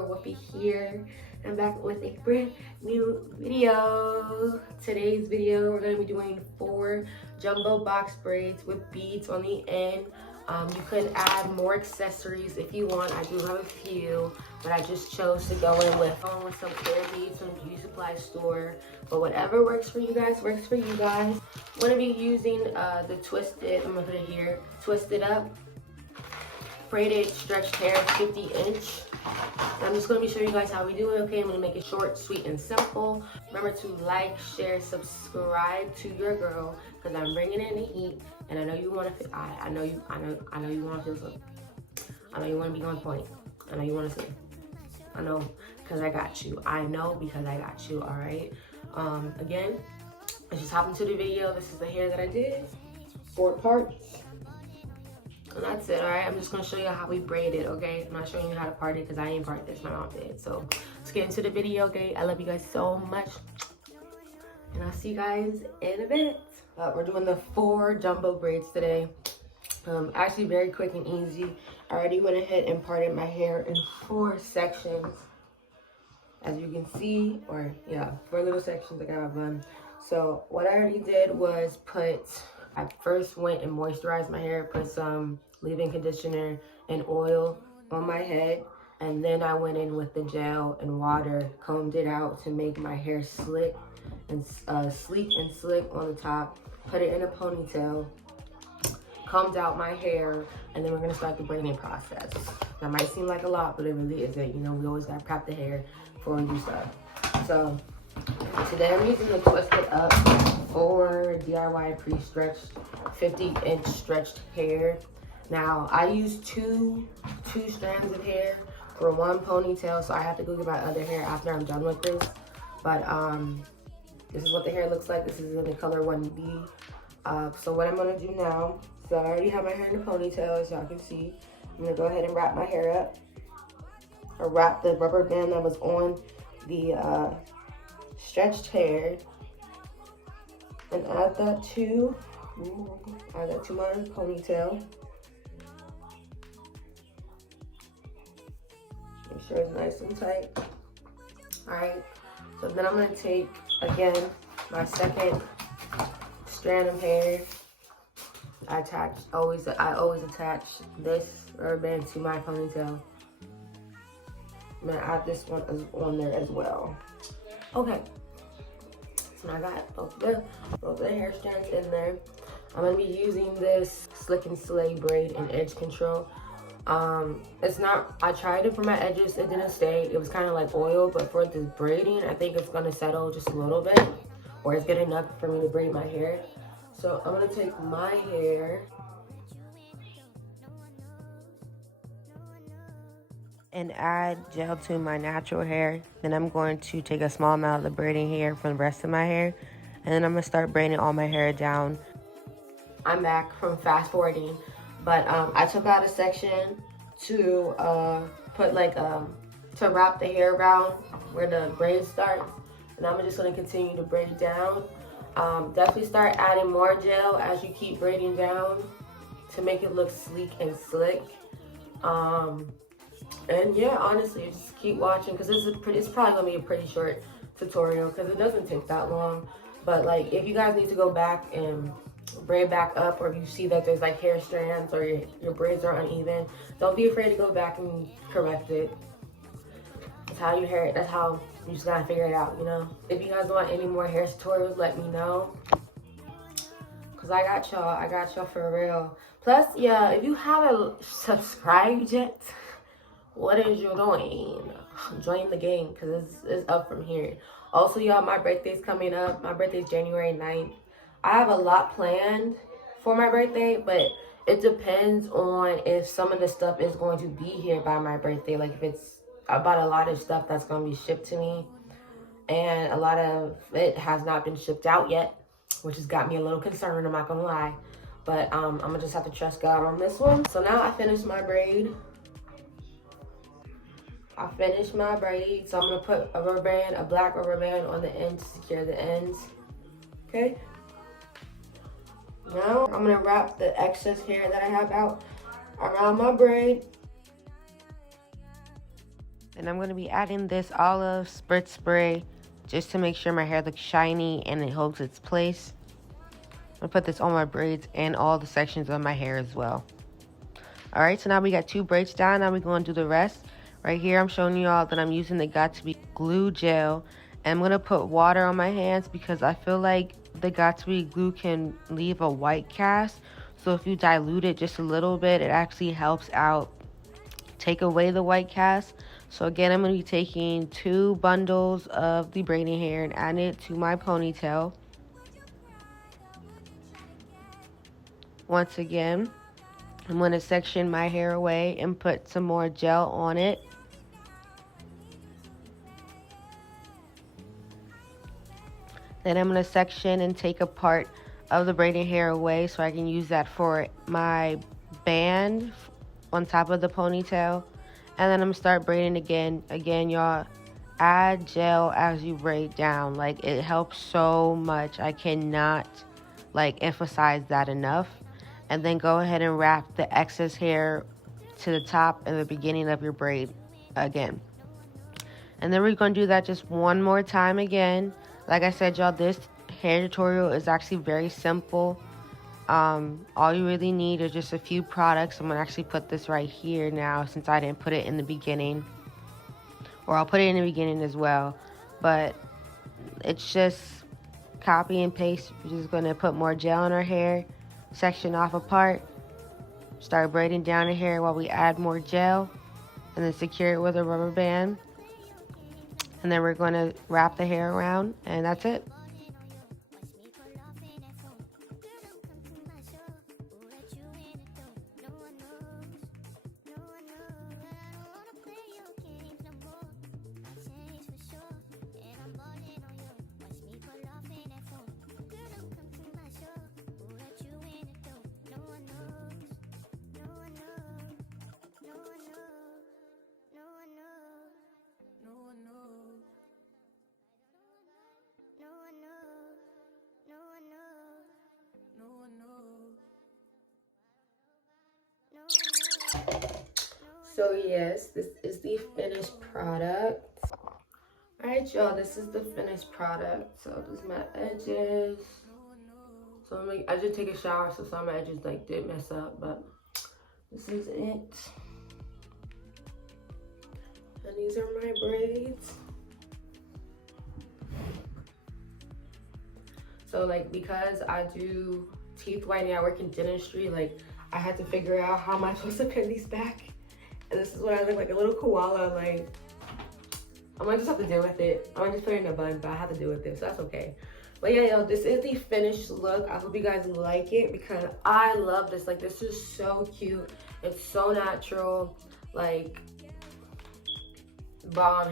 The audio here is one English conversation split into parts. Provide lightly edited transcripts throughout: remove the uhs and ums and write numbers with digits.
girl Wolfie here. I'm back with a brand new video. Today's video, we're going to be doing 4 jumbo box braids with beads on the end. You could add more accessories if you want. I do have a few, but I just chose to go in with some clear beads from the beauty supply store. But whatever works for you guys, works for you guys. I'm going to be using the twisted, I'm going to put it here, twisted up, braided stretched hair 50-inch. I'm just going to be showing you guys how we do it, okay? I'm going to make it short, sweet, and simple. Remember to like, share, subscribe to your girl, because I'm bringing in the heat, and I know you want to. I know you want to feel something. I know you want to be on point. I know you want to see. I know, because I got you. I know because I got you. All right. Again, let's just hop into the video. This is the hair that I did. 4 parts. And that's it, all right? I'm just gonna show you how we braid it, okay? I'm not showing you how to part it because I ain't part this, my mom did. So let's get into the video, okay? I love you guys so much. And I'll see you guys in a bit. We're doing the 4 jumbo braids today. Actually very quick and easy. I already went ahead and parted my hair in 4 sections. As you can see, or yeah, 4 little sections. I got my bun. So what I already did was I first went and moisturized my hair, put some leave-in conditioner and oil on my head, and then I went in with the gel and water, combed it out to make my hair slick and sleek and slick on the top, put it in a ponytail, combed out my hair, and then we're gonna start the braiding process. That might seem like a lot, but it really isn't. You know, we always gotta prep the hair before we do stuff. So today I'm using the Twisted Up 4 DIY pre-stretched 50-inch stretched hair. Now I use two strands of hair for 1 ponytail, so I have to go get my other hair after I'm done with this. But this is what the hair looks like. This is in the color 1B. So what I'm gonna do now, so I already have my hair in a ponytail, as y'all can see. I'm gonna go ahead and wrap my hair up, or wrap the rubber band that was on the stretched hair, and add that to my ponytail. Make sure it's nice and tight. Alright, so then I'm going to take, again, my second strand of hair. I always attach this rubber band to my ponytail. I'm going to add this one on there as well. Okay. So I got both the hair strands in there. I'm gonna be using this Slick and Slay braid and edge control. It's not, I tried it for my edges, it didn't stay. It was kind of like oil, but for this braiding, I think it's gonna settle just a little bit, or it's good enough for me to braid my hair. So I'm gonna take my hair and add gel to my natural hair. Then I'm going to take a small amount of the braiding hair from the rest of my hair, and then I'm gonna start braiding all my hair down. I'm back from fast forwarding, but I took out a section to put to wrap the hair around where the braid starts, and I'm just gonna continue to braid down. Definitely start adding more gel as you keep braiding down to make it look sleek and slick. And yeah, honestly, just keep watching, because it's probably gonna be a pretty short tutorial because it doesn't take that long. But like, if you guys need to go back and braid back up, or if you see that there's like hair strands or your braids are uneven, don't be afraid to go back and correct it. That's how you hair it. That's how you just gotta figure it out, you know. If you guys want any more hair tutorials, let me know, because I got y'all for real. Plus, yeah, if you haven't subscribed yet, what is you doing? Join the game, because it's up from here. Also, y'all, my birthday's coming up. My birthday's January 9th. I have a lot planned for my birthday, but it depends on if some of the stuff is going to be here by my birthday. Like, if it's about a lot of stuff that's going to be shipped to me, and a lot of it has not been shipped out yet, which has got me a little concerned, I'm not going to lie. But I'm going to just have to trust God on this one. So now I finished my braid. So I'm gonna put a rubber band, a black rubber band on the end to secure the ends. Okay. Now I'm gonna wrap the excess hair that I have out around my braid. And I'm going to be adding this olive spritz spray just to make sure my hair looks shiny and it holds its place. I'm going to put this on my braids and all the sections of my hair as well. Alright, so now we got 2 braids down. Now we're going to do the rest. Right here I'm showing you all that I'm using the Got2b glue gel. And I'm going to put water on my hands because I feel like the Got2b glue can leave a white cast. So if you dilute it just a little bit, it actually helps out take away the white cast. So again, I'm going to be taking 2 bundles of the braiding hair and adding it to my ponytail. Once again, I'm going to section my hair away and put some more gel on it. Then I'm going to section and take a part of the braiding hair away so I can use that for my band on top of the ponytail. And then I'm going to start braiding again. Again, y'all, add gel as you braid down. Like, it helps so much. I cannot, emphasize that enough. And then go ahead and wrap the excess hair to the top and the beginning of your braid again. And then we're going to do that just one more time again. Like I said, y'all, this hair tutorial is actually very simple. All you really need is just a few products. I'm going to actually put this right here now since I didn't put it in the beginning. Or I'll put it in the beginning as well. But it's just copy and paste. We're just going to put more gel in our hair. Section off a part. Start braiding down the hair while we add more gel. And then secure it with a rubber band. And then we're going to wrap the hair around, and that's it. So yes, this is the finished product. Alright, y'all, this is the finished product. So this is my edges. So I just take a shower, so some of my edges did mess up, but this is it. And these are my braids. So because I do teeth whitening, I work in dentistry, I had to figure out how am I supposed to pin these back. And this is what I look like, a little koala. I'm gonna just have to deal with it. I'm gonna just put it in a bun, but I have to deal with this, so that's okay. But yeah, yo, this is the finished look. I hope you guys like it because I love this. This is so cute. It's so natural. Bomb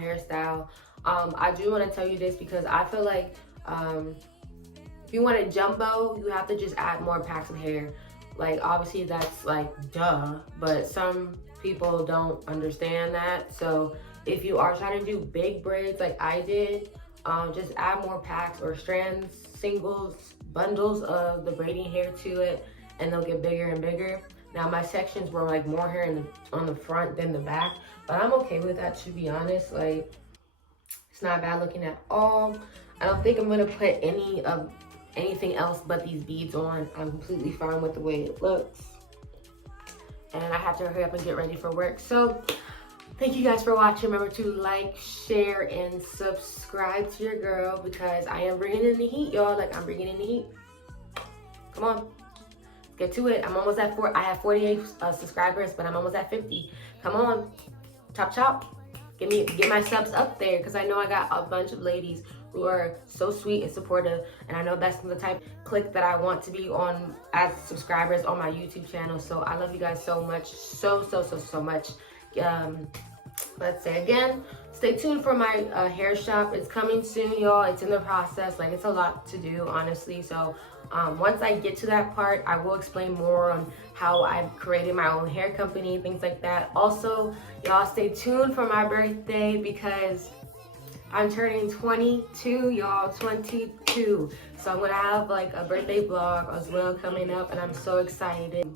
hairstyle. I do want to tell you this because I feel like if you want a jumbo, you have to just add more packs of hair. Obviously that's duh, but some people don't understand that. So if you are trying to do big braids like I did, just add more packs or strands, singles, bundles of the braiding hair to it, and they'll get bigger and bigger. Now my sections were more hair on the front than the back, but I'm okay with that, to be honest. It's not bad looking at all. I don't think I'm gonna put anything else but these beads on. I'm completely fine with the way it looks. And I have to hurry up and get ready for work. So thank you guys for watching. Remember to like, share, and subscribe to your girl because I am bringing in the heat, y'all. I'm bringing in the heat. Come on, let's get to it. I'm almost at I have 48 subscribers, but I'm almost at 50. Come on, chop chop. Get my subs up there because I know I got a bunch of ladies who are so sweet and supportive, and I know that's the type of clique that I want to be on as subscribers on my YouTube channel. So I love you guys so much, so much. Let's say again, stay tuned for my hair shop. It's coming soon, y'all. It's in the process. It's a lot to do, honestly. So once I get to that part, I will explain more on how I've created my own hair company, things like that. Also, y'all stay tuned for my birthday because I'm turning 22, y'all, 22. So I'm gonna have a birthday vlog as well coming up, and I'm so excited.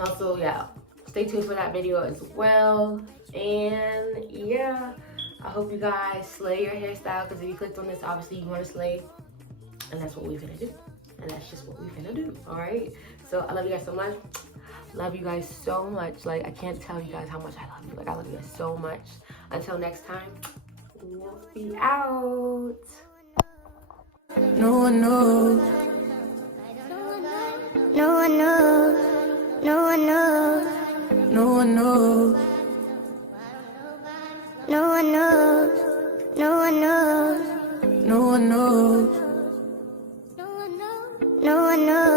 Also, yeah, stay tuned for that video as well. And yeah, I hope you guys slay your hairstyle, because if you clicked on this, obviously you want to slay, and that's what we're gonna do. And that's just what we're gonna do. All right. So I love you guys so much. Love you guys so much. Like, I can't tell you guys how much I love you. Like, I love you guys so much. Until next time, Wolfie out. No one knows. No one knows. No one knows. No one knows. No one knows. No one knows. No one knows. No one knows.